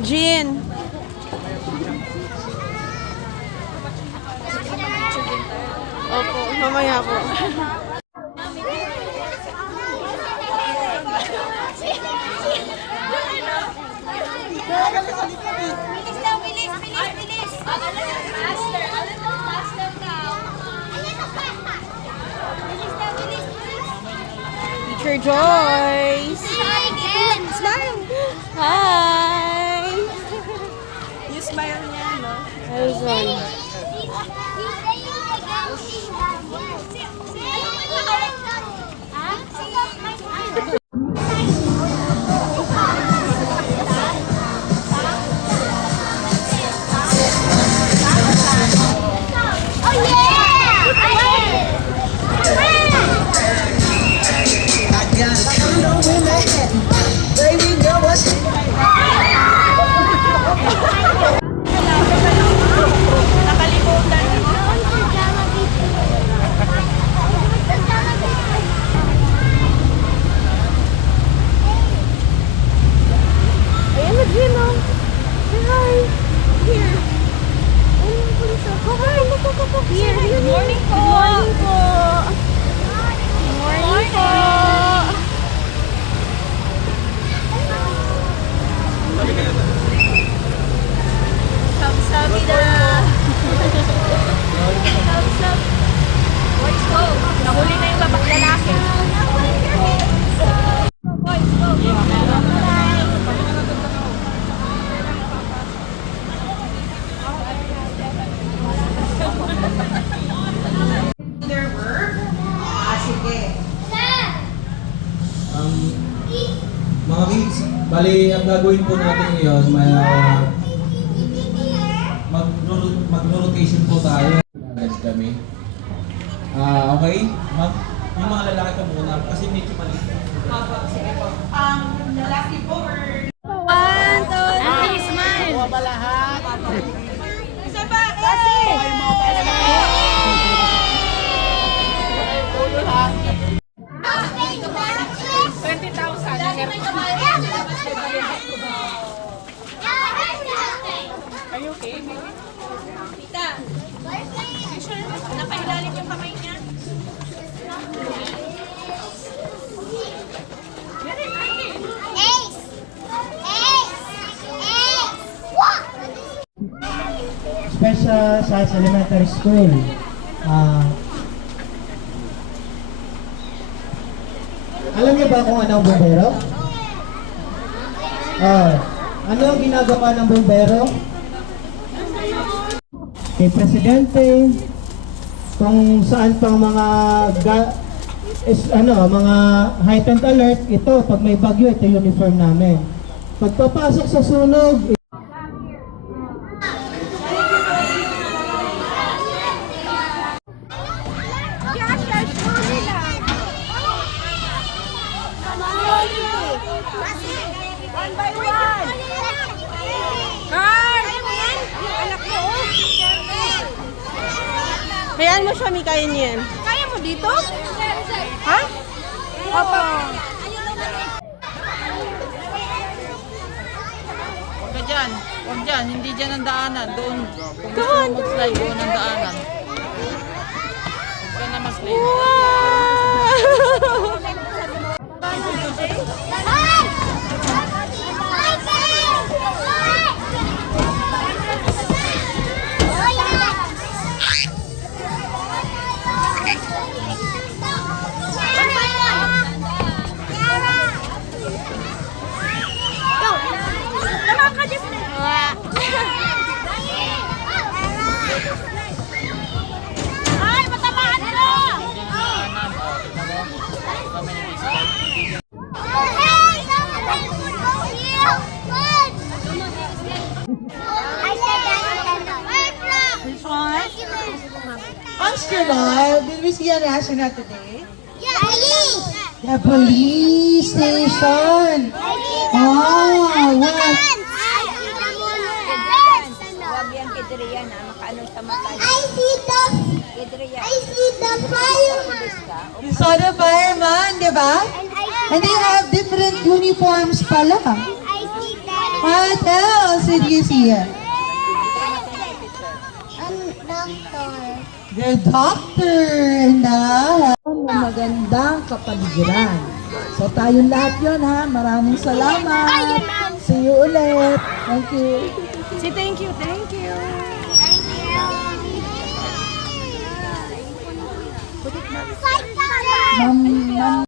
Jean. Opo, mamaya po. Teacher Joyce. Smile. Hi. You smile niya, no? Elson. Good morning po. Good morning po. Sabi na. Boys, go. Nahuli na yung babak lalaki. Boys, go. Their verb? Sige. Mga kids, bali ang gagawin po natin ngayon, mag-rotation po tayo. Guys kami. Okay? Yung mga lalaki pa muna kasi medyo maliit. Sige po. Lalaki po or... 1, 2, 3, smile. Ba lahat? Isa pa! Kasi! Are you okay? Tita. Napailalim yung kamay niya. Special Science Elementary School. Alam niyo ba kung ano ang bumbero? Ano ang ginagawa ng bumbero? Kay Presidente, kung saan pang mga mga heightened alert, ito pag may bagyo, ito uniform namin. Pagpapasok sa sunog, One by one. Hayaan mo siya, Mikain yan. Kaya mo dito? Ha? Opo. Huwag ka dyan. Huwag dyan. Hindi dyan ang daanan. Doon. Kung gusto Doon. mo mag-slide, doon ang daanan. Huwag ka na mag-slide. Wow! Ay, matamaan mo! Which one? Astronaut. Did we see an astronaut today? The police station. Oh, what? Huwag yan, Kidriya na. Makaano sa mata. Kidriya. You saw the fireman, di ba? And I And they have different uniforms pala. What else did you see? The doctor and magandang kapaligiran. So tayong lahat yun ha. Maraming salamat. See you ulit. Thank you. Say thank you, thank you.